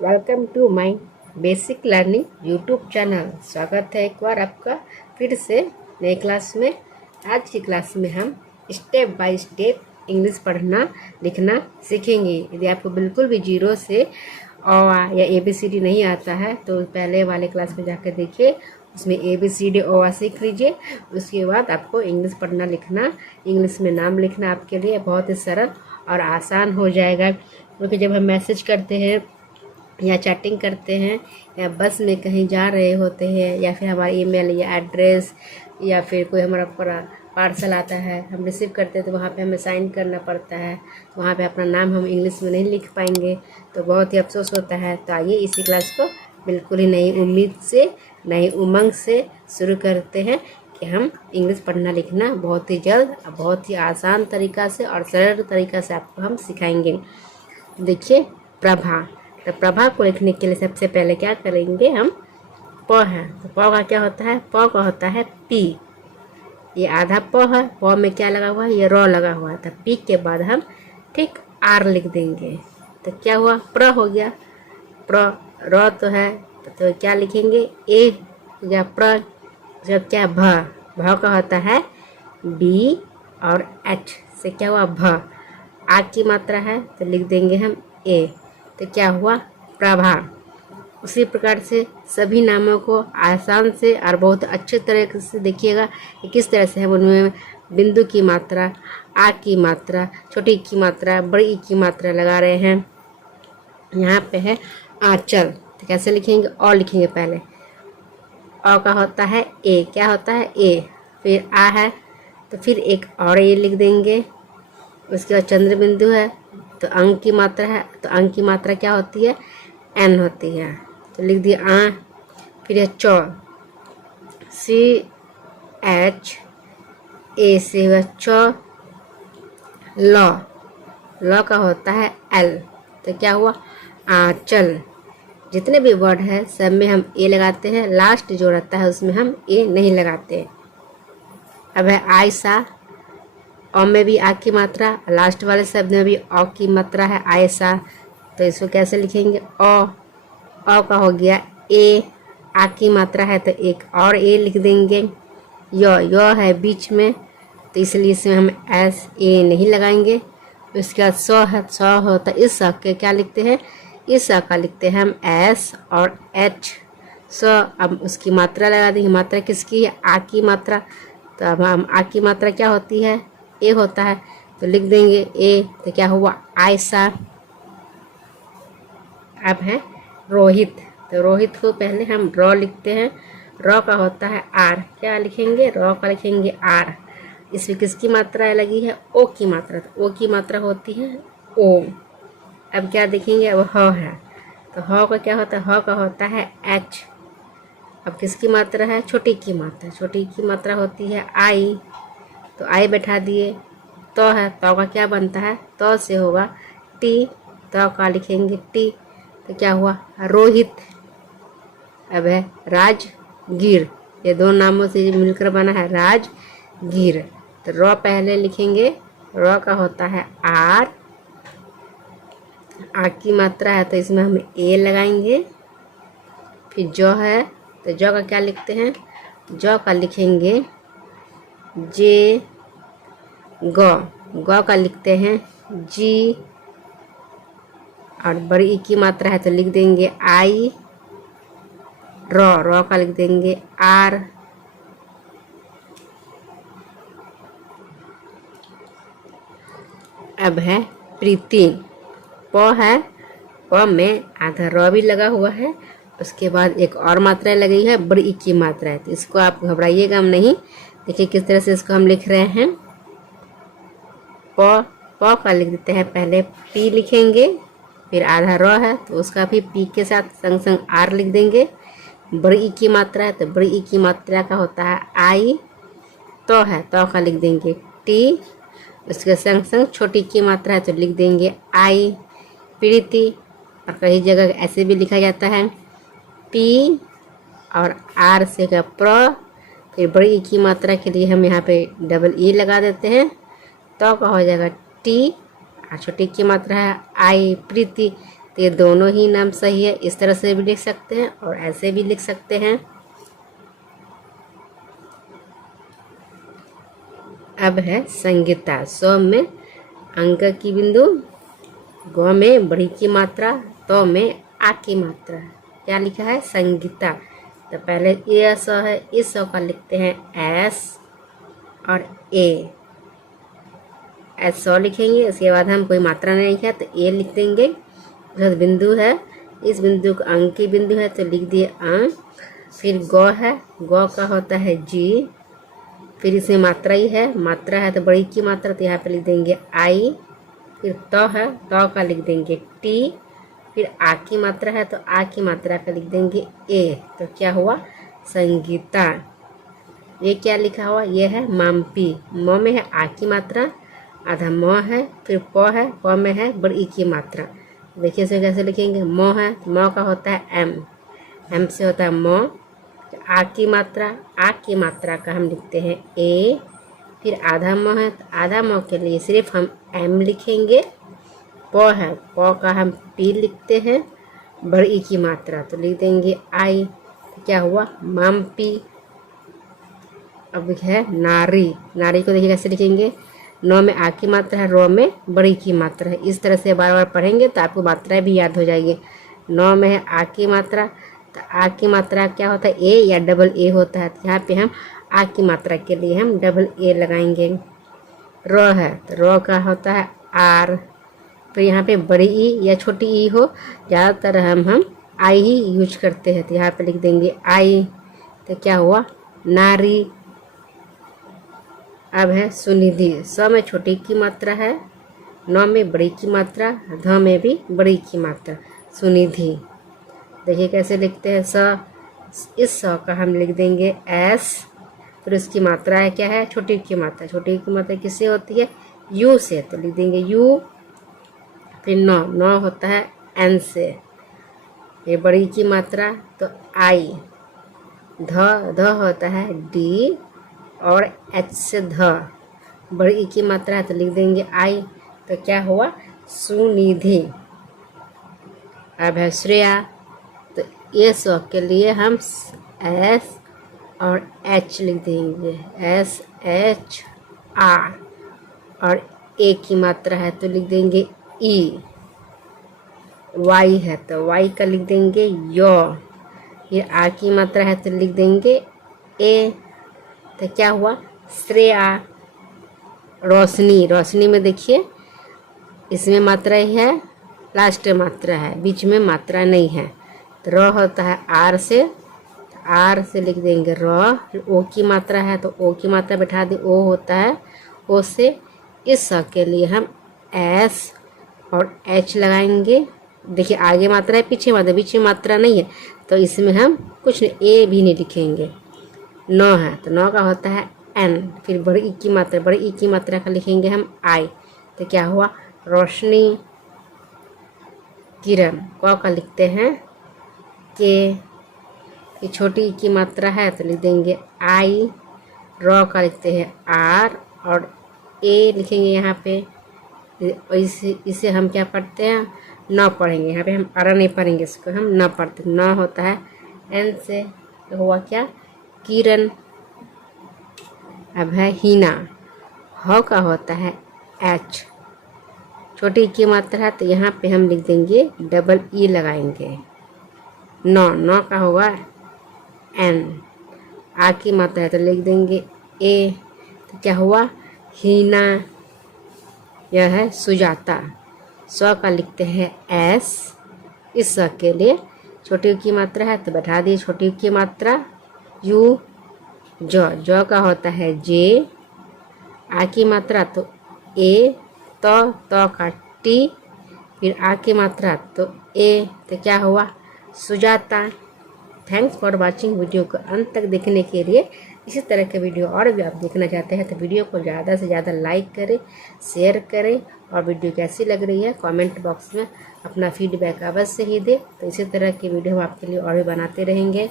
Welcome to my basic learning YouTube channel. स्वागत है एक बार आपका फिर से नए क्लास में। आज की क्लास में हम स्टेप बाय स्टेप इंग्लिश पढ़ना लिखना सीखेंगे। यदि आपको बिल्कुल भी जीरो से या ABCD नहीं आता है तो पहले वाले क्लास में जाकर देखिए, उसमें ABCD सीख लीजिए। उसके बाद आपको इंग्लिश पढ़ना लिखना, इंग्लिश में नाम लिखना आपके लिए बहुत ही सरल और आसान हो जाएगा। क्योंकि जब हम मैसेज करते हैं या चैटिंग करते हैं या बस में कहीं जा रहे होते हैं या फिर हमारा ईमेल या एड्रेस या फिर कोई हमारा पार्सल आता है, हम रिसीव करते हैं तो वहाँ पे हमें साइन करना पड़ता है। तो वहाँ पे अपना नाम हम इंग्लिश में नहीं लिख पाएंगे तो बहुत ही अफसोस होता है। तो आइए इसी क्लास को बिल्कुल ही नई उम्मीद से, नई उमंग से शुरू करते हैं कि हम इंग्लिश पढ़ना लिखना बहुत ही जल्द, बहुत ही आसान तरीक़ा से और सरल तरीक़ा से आपको हम सिखाएंगे। देखिए, प्रभा। तो प्रभा को लिखने के लिए सबसे पहले क्या करेंगे, हम प है तो प का क्या होता है, प का होता है पी। ये आधा प है, प में क्या लगा हुआ है, ये र लगा हुआ है। तो पी के बाद हम ठीक आर लिख देंगे तो क्या हुआ, प्र हो गया। प्र र तो है तो क्या लिखेंगे, ए हो गया प्र। जब क्या भ, भ का होता है बी और एच से क्या हुआ भ। आ की मात्रा है तो लिख देंगे हम ए, तो क्या हुआ प्रभा। उसी प्रकार से सभी नामों को आसान से और बहुत अच्छे तरीके से देखिएगा कि किस तरह से हम उनमें बिंदु की मात्रा, आ की मात्रा, छोटी की मात्रा, बड़ी की मात्रा लगा रहे हैं। यहाँ पे है आंचल, तो कैसे लिखेंगे, और लिखेंगे पहले। अ का होता है ए, क्या होता है ए, फिर आ है तो फिर एक और ए लिख देंगे। उसके बाद चंद्र बिंदु है तो अंक की मात्रा है, तो अंक की मात्रा क्या होती है, एन होती है, तो लिख दिया आ। फिर है चौ, CH ए से हुआ चौ। लौ, लौ का होता है एल, तो क्या हुआ आंचल। जितने भी वर्ड है सब में हम ए लगाते हैं, लास्ट जो रहता है उसमें हम ए नहीं लगाते। अब है आयसा, अ में भी आ की मात्रा, लास्ट वाले शब्द में भी अ की मात्रा है आयसा, तो इसको कैसे लिखेंगे, अ का हो गया ए, आ की मात्रा है तो एक और ए लिख देंगे। यो है बीच में तो इसलिए इसमें हम एस ए नहीं लगाएंगे। उसके बाद सौ है, सौ होता है इस स के क्या लिखते हैं, इस स का लिखते हैं हम एस और एच। सौ, अब उसकी मात्रा लगा देंगे। मात्रा किसकी है, आ की मात्रा, तो अब हम आ की मात्रा क्या होती है, ए होता है, तो लिख देंगे ए, तो क्या हुआ आयसा। अब है रोहित, तो रोहित को पहले हम र लिखते हैं। र का होता है आर, क्या लिखेंगे, र का लिखेंगे आर। इसमें किसकी मात्रा लगी है, ओ की मात्रा, तो ओ की मात्रा होती है ओ। अब क्या देखेंगे, अब ह है तो ह का क्या होता है, ह का होता है एच। अब किसकी मात्रा है, छोटी की मात्रा, छोटी की मात्रा होती है आई, तो आई बैठा दिए। तो है, तो का क्या बनता है, तो से होगा टी, तो का लिखेंगे टी, तो क्या हुआ रोहित। अब है राजगीर, ये दो नामों से मिलकर बना है राजगीर। तो र पहले लिखेंगे, र का होता है आर, आ की मात्रा है तो इसमें हम ए लगाएंगे। फिर जो है तो जो का क्या लिखते हैं, जो का लिखेंगे जे। गौ का लिखते हैं जी, और बड़ी ई की मात्रा है तो लिख देंगे आई। र का लिख देंगे आर। अब है प्रीति, प है, प में आधा र भी लगा हुआ है, उसके बाद एक और मात्रा लगी है, बड़ी ई की मात्रा है, तो इसको आप घबराइएगा हम नहीं। देखिए किस तरह से इसको हम लिख रहे हैं। प का लिख देते हैं, पहले पी लिखेंगे, फिर आधा र है तो उसका भी पी के साथ संग संग आर लिख देंगे। बड़ी ई की मात्रा है तो बड़ी ई की मात्रा का होता है आई। तो है, तो का लिख देंगे टी, उसके संग संग छोटी की मात्रा है तो लिख देंगे आई। प्रीति, और कई जगह ऐसे भी लिखा जाता है पी और आर से का प्र। फिर बड़ी ई की मात्रा के लिए हम यहाँ पे डबल ई लगा देते हैं, तो का हो जाएगा टी, और छोटी की मात्रा है आई प्रीति, तो ये दोनों ही नाम सही है। इस तरह से भी लिख सकते हैं और ऐसे भी लिख सकते हैं। अब है संगीता। सौ में अंक की बिंदु, गौ में बड़ी की मात्रा, तो में आ की मात्रा। क्या लिखा है? संगीता। तो पहले ये स है, इस स का लिखते हैं एस और ए। एस सौ लिखेंगे, उसके बाद हम कोई मात्रा नहीं लिखा तो ए लिख देंगे। फिर बिंदु है, इस बिंदु का अंक की बिंदु है तो लिख दिए अंक। फिर गौ है, गौ का होता है जी। फिर इसमें मात्रा ही है, मात्रा है तो बड़ी की मात्रा तो यहाँ पे लिख देंगे आई। फिर तो है, तो का लिख देंगे टी। फिर आ की मात्रा है तो आ की मात्रा का लिख देंगे ए। तो क्या हुआ? संगीता। ये क्या लिखा हुआ? ये है माम्पी। म में है आ की मात्रा, आधा म है, फिर प है, प में है बड़ी की मात्रा। देखिए इसे कैसे लिखेंगे? म है, म का होता है एम, एम से होता है म। आ की मात्रा, आ की मात्रा का हम लिखते हैं ए। फिर आधा म है तो आधा म के लिए सिर्फ हम एम लिखेंगे। प है, प का हम पी लिखते हैं, बड़ी की मात्रा तो लिख देंगे आई। तो क्या हुआ? माम्पी। अब है नारी। नारी को देखिए कैसे लिखेंगे? नौ में आ की मात्रा है, रो में बड़ी की मात्रा है। इस तरह से बार बार पढ़ेंगे तो आपको मात्राएं भी याद हो जाएगी। नौ में है आ की मात्रा, तो आ की मात्रा क्या होता है? ए या डबल ए होता है। तो यहाँ पे हम आ की मात्रा के लिए हम डबल ए लगाएंगे। रो है तो रो का होता है आर। तो यहाँ पे बड़ी ई या छोटी ई हो, ज़्यादातर हम आई ही यूज करते हैं तो यहाँ पे लिख देंगे आई। तो क्या हुआ? नारी। अब है सुनिधि। स में छोटी की मात्रा है, नौ में बड़ी की मात्रा, ध में भी बड़ी की मात्रा, सुनिधि। देखिए कैसे लिखते हैं? इस स का हम लिख देंगे एस। फिर उसकी मात्रा है क्या है? छोटी की मात्रा। छोटी की मात्रा किससे होती है? यू से, तो लिख देंगे यू। फिर नौ, नौ होता है एन से। ये बड़ी की मात्रा तो आई। ध होता है डी और एच से ध, बड़ी की मात्रा है तो लिख देंगे आई। तो क्या हुआ? सुनिधि। अब है श्रेया। तो ये स के लिए हम एस और एच लिख देंगे, एस एच आर। और ए की मात्रा है तो लिख देंगे ई। वाई है तो वाई का लिख देंगे यो। फिर आ की मात्रा है तो लिख देंगे ए। तो क्या हुआ? श्रेया। रोशनी। रोशनी में देखिए इसमें मात्रा ही है, लास्ट में मात्रा है, बीच में मात्रा नहीं है। तो र होता है आर से, आर से लिख देंगे र। फिर ओ की मात्रा है तो ओ की मात्रा बैठा दे, ओ होता है, ओ से इस स के लिए हम एस और एच लगाएंगे। देखिए आगे मात्रा है, पीछे मात्रा, बीच में मात्रा नहीं है तो इसमें हम कुछ ए भी नहीं लिखेंगे। नौ है तो नौ का होता है एन। फिर बड़ी ई की मात्रा, बड़ी ई की मात्रा का लिखेंगे हम आई। तो क्या हुआ? रोशनी। किरण। क का लिखते हैं के। ये छोटी ई की मात्रा है तो लिख देंगे आई। र का लिखते हैं आर और ए लिखेंगे यहाँ पे। इसे हम क्या पढ़ते हैं? न पढ़ेंगे। यहाँ पे हम अरा नहीं पढ़ेंगे, इसको हम न पढ़ते। न होता है एन से, तो हुआ क्या? किरण। अब है हीना। ह का होता है एच, छोटी की मात्रा है तो यहाँ पे हम लिख देंगे डबल ई लगाएंगे। नौ, नौ का होगा एन। आ की मात्रा है तो लिख देंगे ए। तो क्या हुआ? हीना। यह है सुजाता। स्व का लिखते हैं एस। इस स के लिए छोटी की मात्रा है तो बैठा दिए छोटी की मात्रा यू। ज का होता है जे। आ की मात्रा तो ए, तो का टी। फिर आ की मात्रा तो ए। तो क्या हुआ? Sujata. Thanks for watching. Video को अंत तक देखने के लिए। इसी तरह के वीडियो और भी आप देखना चाहते हैं तो वीडियो को ज़्यादा से ज़्यादा लाइक करें, शेयर करें और वीडियो कैसी लग रही है कमेंट बॉक्स में अपना फीडबैक अवश्य ही दें। तो इसी तरह की वीडियो हम आपके लिए और भी बनाते रहेंगे।